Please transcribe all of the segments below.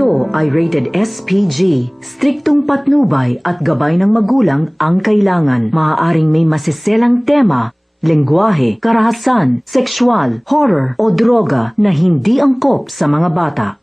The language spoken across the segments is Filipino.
Ito ay rated SPG. Striktong patnubay at gabay ng magulang ang kailangan. Maaaring may masiselang tema, lengguwahe, karahasan, sexual, horror o droga na hindi angkop sa mga bata.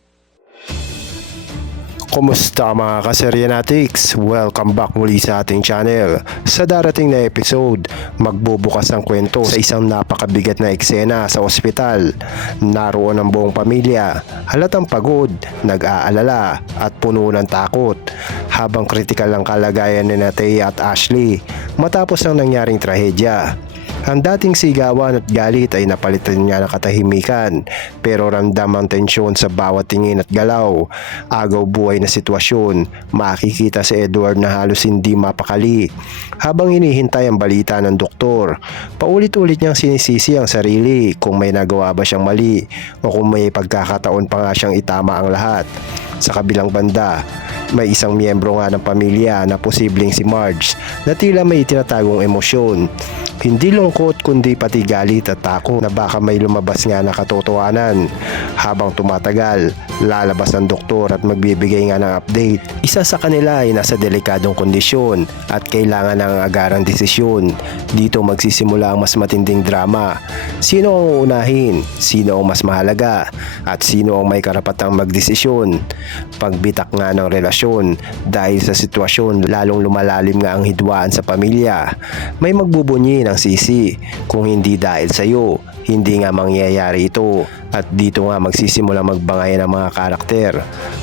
Kumusta mga kaseryanatics? Welcome back muli sa ating channel. Sa darating na episode, magbubukas ang kwento sa isang napakabigat na eksena sa ospital. Naroon ang buong pamilya, halatang pagod, nag-aalala at puno ng takot. Habang kritikal ang kalagayan ni Thea at Ashley matapos ang nangyaring trahedya. Ang dating sigawan at galit ay napalitan niya ng katahimikan, pero ramdam ang tensyon sa bawat tingin at galaw. Agaw buhay na sitwasyon, makikita si Edward na halos hindi mapakali. Habang hinihintay ang balita ng doktor, paulit-ulit niyang sinisisi ang sarili kung may nagawa ba siyang mali o kung may pagkakataon pa nga siyang itama ang lahat. Sa kabilang banda, may isang miyembro nga ng pamilya na posibleng si Marge na tila may tinatagong emosyon. Hindi lungkot kundi pati galit at takot na baka may lumabas nga na katotohanan. Habang tumatagal, lalabas ang doktor at magbibigay nga ng update. Isa sa kanila ay nasa delikadong kondisyon at kailangan ng agarang desisyon. Dito magsisimula ang mas matinding drama. Sino ang uunahin? Sino ang mas mahalaga? At sino ang may karapatang magdesisyon? Pagbitak nga ng relasyon dahil sa sitwasyon, lalong lumalalim nga ang hidwaan sa pamilya. May magbubunyi ng sisi, kung hindi dahil sa iyo, hindi nga mangyayari ito. At dito nga magsisimula magbangay ng mga karakter.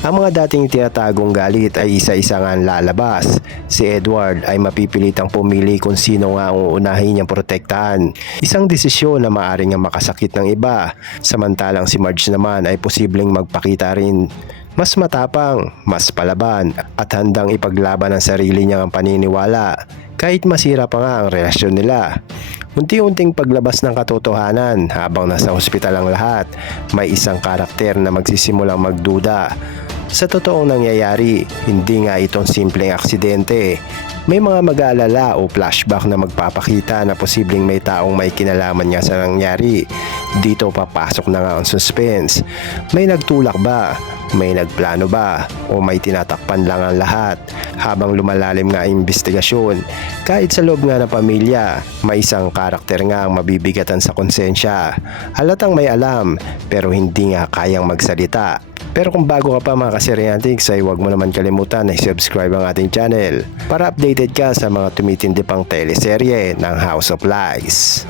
Ang mga dating tinatagong galit ay isa-isa nga lalabas. Si Edward ay mapipilitang pumili kung sino nga ang uunahin niyang protektahan. Isang desisyon na maaring nga makasakit ng iba. Samantalang si Marge naman ay posibleng magpakita rin mas matapang, mas palaban at handang ipaglaban ang sarili niyang paniniwala kahit masira pa nga ang relasyon nila. Unti-unting paglabas ng katotohanan habang nasa ospital ang lahat, may isang karakter na magsisimulang magduda. Sa totoong nangyayari, hindi nga itong simpleng aksidente. May mga mag-aalala o flashback na magpapakita na posibleng may taong may kinalaman nga sa nangyari. Dito papasok na nga ang suspense. May nagtulak ba? May nagplano ba? O may tinatakpan lang ang lahat? Habang lumalalim nga ang investigasyon, kahit sa loob nga ng pamilya, may isang karakter nga ang mabibigatan sa konsensya. Halatang may alam, pero hindi nga kayang magsalita. Pero kung bago ka pa mga kaseryantics ay huwag mo naman kalimutan na i-subscribe ang ating channel para updated ka sa mga tumitindi pang teleserye ng House of Lies.